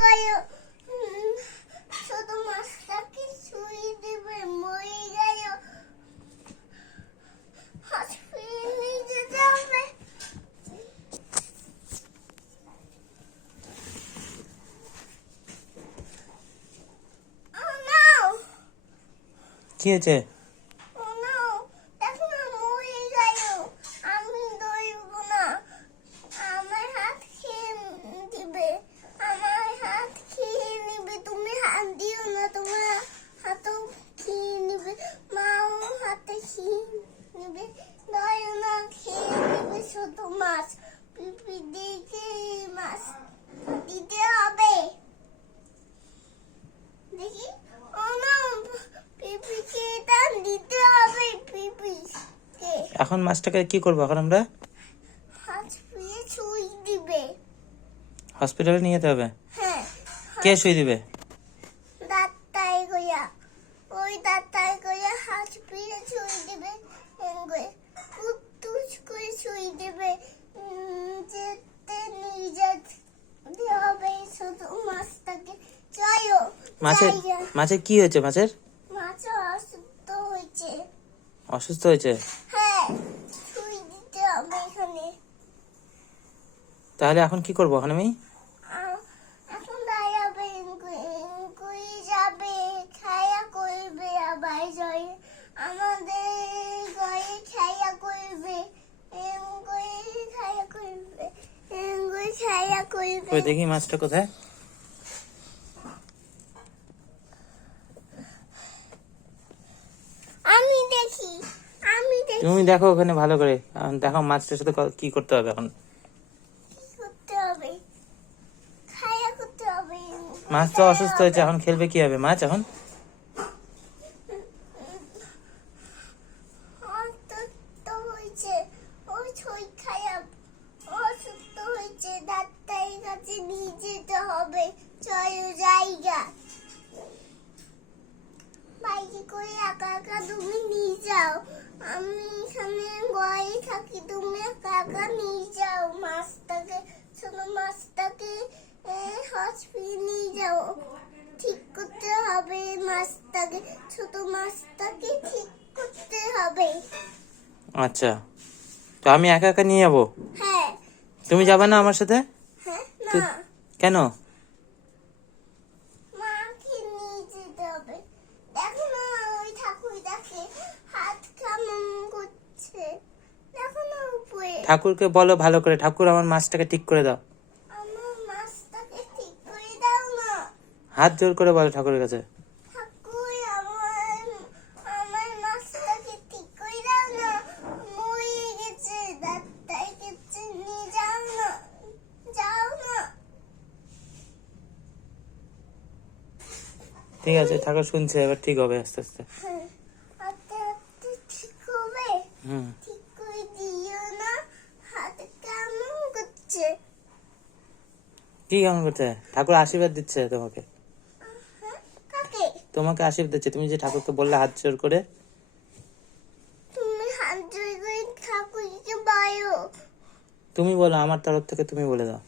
গায়ে শুধু মাছটাকে ছুঁয়ে দেবে, মরে গেল, হসপিটালে নিয়ে যেতে হবে। Oh no! কি হয়েছে? Oh no! দেখো না, মরে গেল। আমি দৌড়বো না, আমার হাত খেয়ে দিবে, আমার হাত খেয়ে নিবে। তুমি হাত দিও না, তোমার হাতও খেয়ে নিবে, মাও হাতে খেয়ে নিবে। দয়া না, খেয়ে নিবে শুধু মাছ। পিপি দিকে মাছ দিতে হবে। দেখি, ও না, পিপিকে এটা দিতে হবে, পিপিকে এখন মাছটাকে কি করবো এখন আমরা? হাত দিয়ে ছুঁই দিবে। হসপিটালে নিয়ে যেতে হবে। হ্যাঁ, কে শুই দিবে? ডাক্তার গয়া, ওই ডাক্তার গয়া হাত দিয়ে ছুঁই দিবে, কুটুস করে ছুঁই দিবে। যেতে নিয়ে যেতে হবে শুধু মাছটাকে। চলো, মাছের মাছের কি হয়েছে? মাছের মাছ অসুস্থ হয়েছে। অসুস্থ হয়েছে? হ্যাঁ, ছুঁই দিতে হবে এখানে। তাহলে এখন কি করবো এখন আমি? এখন দাঁড়াবে, কুই যাবে, খায়া করবে, আবার জয় আমাদের ঘরে খায়া করবে, খায়া করবে, খায়া করবে। কই দেখি মাছটা কোথায়? আমি দেখি, আমি দেখি। তুমি দেখো ওখানে ভালো করে, দেখো মাছটার সাথে কি করতে হবে এখন। কি করতে হবে? খায়া করতে হবে। মাছ তো অসুস্থ হয়েছে, এখন খেলবে কি হবে মাছ এখন? অসুস্থ হয়েছে, ওই ছই খারাপ, অসুস্থ হয়েছে, ডাক্তারের কাছে নিয়ে যেতে হবে। চলো জায়গা, বাইকে করে একা একা তুমি নিয়ে যাও, আমি এখানে ঘরে থাকি, তুমি একা একা নিয়ে যাও মাছটাকে, ছোট মাছটাকে হসপিটালে নিয়ে যাও। ঠিক করতে হবে মাছটাকে, ছোট মাছটাকে ঠিক করতে হবে। আচ্ছা, তো আমি একা একা নিয়ে যাবো? হ্যাঁ। তুমি যাবে না আমার সাথে? হ্যাঁ, না, কেন? মাকে নিয়ে যেতে হবে। দেখো না, ওই ঠাকুরটাকে হাত কেমন করছে, দেখো না উপরে। ঠাকুরকে বলো ভালো করে, ঠাকুর আমার মাছটাকে ঠিক করে দাও। আমার মাছটাকে ঠিক করে দাও না। হাত জোর করে বলো ঠাকুরের কাছে। ঠাকুর, আমার মাছটাকে ঠিক করে দাও না, মরে গেছে, ডাক্তার কাছে নিয়ে যাও না, যাও না। ঠিক আছে, ঠাকুর শুনছে, এবার ঠিক হবে আস্তে আস্তে। হ্যাঁ, আস্তে আস্তে ঠিক হবে। হুম। ঠিক করে দিও না, হাত কেমন করছে। কি কেমন করছে? ঠাকুর আশীর্বাদ দিচ্ছে তোমাকে। হ্যাঁ, কাকে? তোমাকে আশীর্বাদ দিচ্ছে, তুমি যে ঠাকুরকে বললে হাত জোর করে। তুমি হাত জোড় করে ঠাকুরকে বলো। তুমি বলো, আমার তরফ থেকে তুমি বলে দাও।